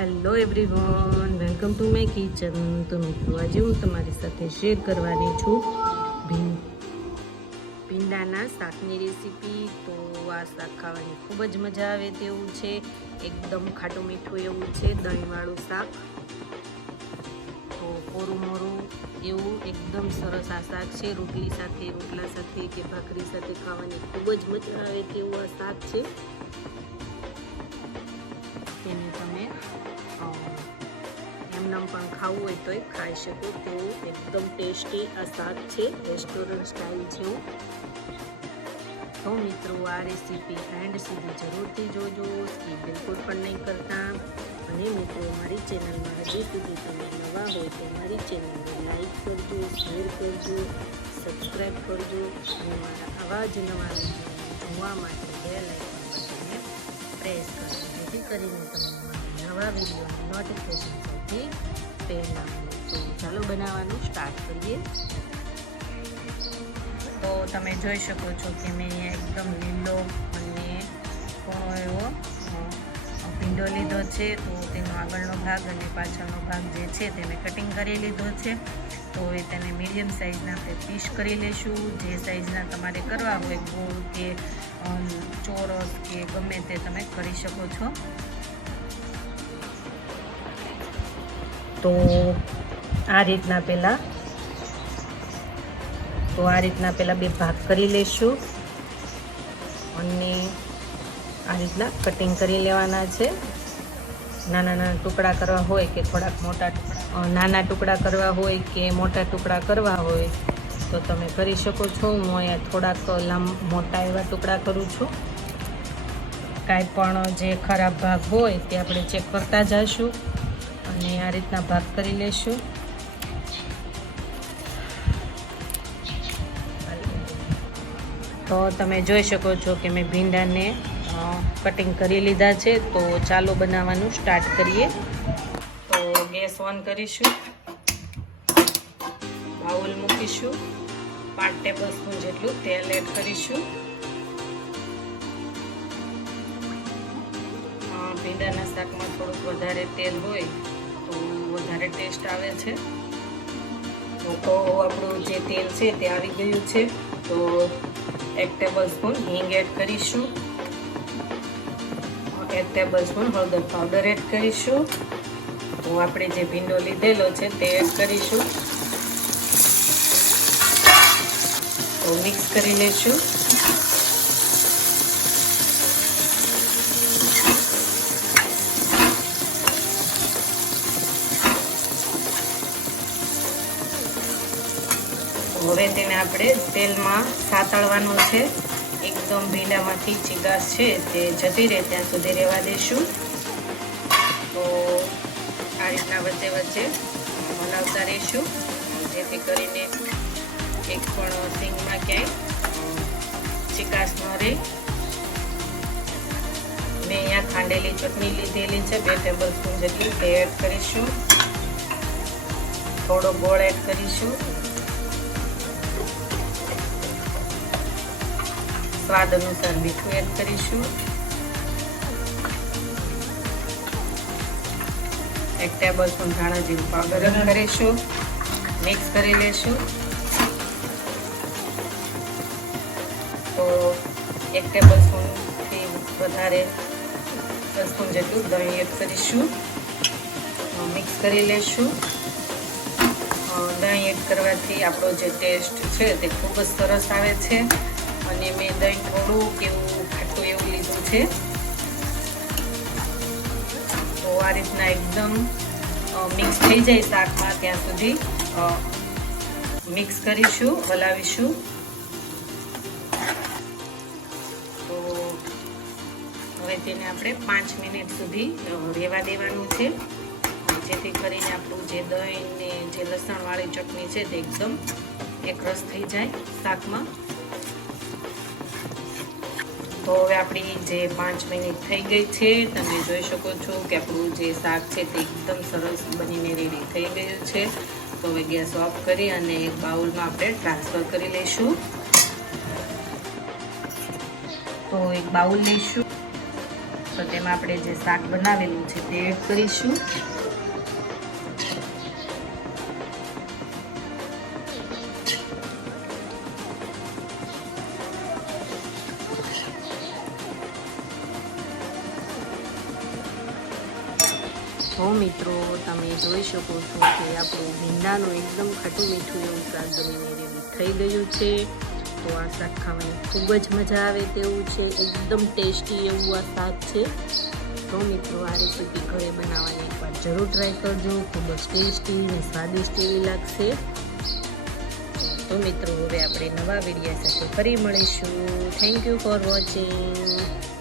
Hello everyone, welcome to my kitchen. તો મિત્રો આજે હું તમારી સાથે શેર કરવાની છું ભીંડાના શાકની રેસીપી. તો આ શાક ખાવાની ખૂબ જ મજા આવે તેવું છે. એકદમ ખાટું મીઠું એવું છે, દહીંવાળું શાક. તો કોરું મોરું એવું એકદમ સરસ આ શાક છે. રોટલી સાથે, રોટલા સાથે કે ભાખરી સાથે ખાવાની ખૂબ જ મજા આવે તેવું આ શાક છે. તેને તમે એમનામ પણ ખાવું હોય તોય ખાઈ શકો તેવું એકદમ ટેસ્ટી આ શાક છે. રેસ્ટોરન્ટ સ્ટાઇલ જેવું. તો મિત્રો આ રેસીપી એન્ડ સુધી જરૂરથી જોજો, સ્કીપ બિલકુલ પણ નહીં કરતા. અને મિત્રો મારી ચેનલમાં હજી સુધી તમે નવા હોય તો મારી ચેનલને લાઈક કરજો, શેર કરજો, સબસ્ક્રાઈબ કરજો અને મારા આવા જ નવા વિડીયો જોવા માટે બેલ આઇકન બટનને પ્રેસ કરજો, જેથી કરીને તમને નવા વિડીયોની નોટિફિકેશન સૌથી પહેલાં. તો ચાલો બનાવવાનું સ્ટાર્ટ કરીએ. તો તમે જોઈ શકો છો કે મેં અહીંયા એકદમ લીલો અને ઘણો એવો ભીંડો લીધો છે. તો તેનો આગળનો ભાગ અને પાછળનો ભાગ જે છે તે મેં કટિંગ કરી લીધો છે. તો એ તેને મીડિયમ સાઇઝના આપણે પીસ કરી લઈશું. જે સાઇઝના તમારે કરવા હોય, ગોળ કે ચોરસ કે ગમે તે તમે કરી શકો છો. તો આ રીતના પહેલાં બે ભાગ કરી લઈશું અને આ રીતના કટિંગ કરી લેવાના છે. નાના નાના ટુકડા કરવા હોય કે થોડાક નાના ટુકડા કરવા હોય કે મોટા ટુકડા કરવા હોય તો તમે કરી શકો છો. હું અહીંયા થોડાક મોટા એવા ટુકડા કરું છું. કાંઈ પણ જે ખરાબ ભાગ હોય તે આપણે ચેક કરતા જઈશું અને આ રીતના ભાગ કરી લઈશું. તો તમે જોઈ શકો છો કે મેં ભીંડાને કટિંગ કરી લીધા છે. તો ચાલો બનાવવાનું સ્ટાર્ટ કરીએ. તો ગેસ ઓન કરીશું, બાઉલ મૂકીશું, 5 ટેબલ સ્પૂન જેટલું તેલ એડ કરીશું. ભીંડાના શાકમાં થોડુંક વધારે તેલ હોય તો વધારે ટેસ્ટ આવે છે. તો આપણું જે તેલ છે તે આવી ગયું છે. તો 1 ટેબલ સ્પૂન હિંગ એડ કરીશું, 1 ટેબલ સ્પૂન હળદર પાવડર એડ કરીશું. તો આપણે જે ભીંડો લીધેલો છે તે એડ કરીશું. તો મિક્સ કરી લઈશું. હવે તેને આપણે તેલમાં સાતળવાનું છે. એકદમ ભીંડામાંથી ચીકાશ છે તે જતી રહે ત્યાં સુધી રહેવા દઈશું. તો આ રીતના વચ્ચે વચ્ચે હલાવતા રહીશું, જેથી કરીને એક પણ સિંગમાં ક્યાંય ચીકાશ ન રહે. મેં અહીંયા ખાંડેલી ચટણી લીધેલી છે, 2 ટેબલ સ્પૂન જેટલી તે એડ કરીશું. થોડો ગોળ એડ કરીશું. સ્વાદ અનુસાર મીઠું એડ કરીશું. 1 ટેબલ સ્પૂન ધાણા જીરું પાવડર એડ કરીશું. મિક્સ કરી લેશું. તો 1 ટેબલ સ્પૂનથી વધારે 10 સ્પૂન જેટલું દહીં એડ કરીશું. મિક્સ કરી લેશું. દહીં એડ કરવાથી આપણો જે ટેસ્ટ છે તે ખૂબ જ સરસ આવે છે. અને મેં દહીં થોડું કેવું ખાટું એવું લીધું છે. તો આ રીતના એકદમ મિક્સ થઈ જાય શાકમાં ત્યાં સુધી મિક્સ કરીશું, હલાવીશું. તો હવે તેને આપણે 5 મિનિટ સુધી રહેવા દેવાનું છે, જેથી કરીને આપણું જે દહીં ને જે લસણવાળી ચટણી છે તે એકદમ એકરસ થઈ જાય શાકમાં. તો હવે આપણી જે 5 મિનિટ થઈ ગઈ છે. તમે જોઈ શકો છો કે આપણું જે શાક છે તે એકદમ સરસ બનીને રેડી થઈ ગયું છે. તો હવે ગેસ ઓફ કરી અને એક બાઉલમાં આપણે ટ્રાન્સફર કરી લઈશું. તો એક બાઉલ લઈશું. તો તેમાં આપણે જે શાક બનાવેલું છે તે એડ કરીશું. તો મિત્રો તમે જોઈ શકો છો કે આપણું ભીંડાનું એકદમ ખાટું મીઠું એવું શાક બનીને રેડી થઈ ગયું છે. તો આ શાક ખાવાની ખૂબ જ મજા આવે તેવું છે, એકદમ ટેસ્ટી એવું આ શાક છે. તો મિત્રો આ રેસીપી ઘરે બનાવવાની એકવાર જરૂર ટ્રાય કરજો, ખૂબ જ ટેસ્ટી અને સ્વાદિષ્ટ એવી લાગશે. તો મિત્રો હવે આપણે નવા વિડીયો સાથે ફરી મળીશું. Thank you for watching.